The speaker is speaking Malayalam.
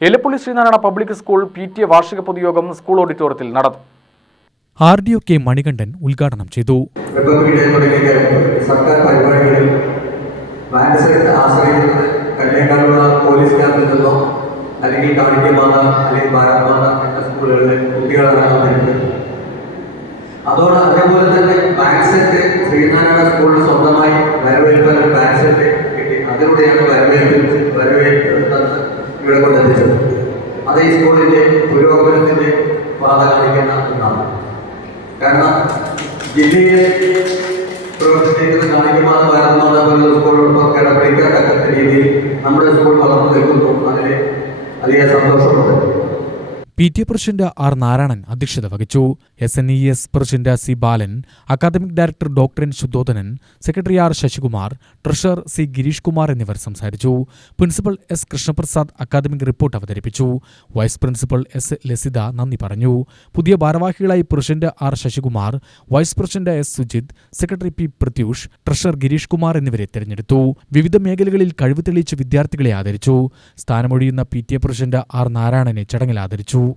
Elappully Sreenarayana public school P T A വാർഷിക പൊതുയോഗം സ്കൂൾ ഓഡിറ്റോറിയത്തിൽ നടന്നു. R D O K Manikandan ഉദ്ഘാടനം ചെയ്തു. സർക്കാർ പരിപാടികളിൽ ആശ്രയിക്കുന്നത് പോലീസ് ക്യാമ്പിൽ നിന്നോ അല്ലെങ്കിൽ കാണിക്കമാത അല്ലെങ്കിൽ ഭാരതമാത എന്ന സ്കൂളുകളിലെ കുട്ടികളാണ് വന്നിരുന്നത് അതോടെ അതേപോലെ തന്നെ അത് ഈ സ്കൂളിന്റെ പുരോഗമനത്തിന്റെ പാത കാണിക്കുന്ന ഒന്നാണ്. കാരണം ജില്ലയിലെ പ്രവർത്തിച്ചിരിക്കുന്ന കാണികമാത ഭാരതമാത പോലുള്ള സ്കൂളുകളൊക്കെ ഇടപെടിക്കത്തക്ക രീതിയിൽ നമ്മുടെ സ്കൂൾ വളർന്നു നിൽക്കുന്നു. അതിന് അധികം സന്തോഷമുണ്ട്. P T A president R Narayanan അധ്യക്ഷത വഹിച്ചു. S N E S president C Balan academic director doctor N Shuddhodhanan secretary R Sasikumar treasurer C Girish Kumar എന്നിവർ സംസാരിച്ചു. Principal S Krishnaprasad academic report അവതരിപ്പിച്ചു. വൈസ് പ്രിൻസിപ്പൽ എസ് ലസിത നന്ദി പറഞ്ഞു. പുതിയ ഭാരവാഹികളായി president R Sasikumar vice president S Sujith secretary P Prathyush treasurer Girish Kumar എന്നിവരെ തെരഞ്ഞെടുത്തു. വിവിധ മേഖലകളിൽ കഴിവ് തെളിയിച്ച വിദ്യാർത്ഥികളെ ആദരിച്ചു. സ്ഥാനമൊഴിയുന്ന P T A president R നാരായണനെ ചടങ്ങിൽ ആദരിച്ചു.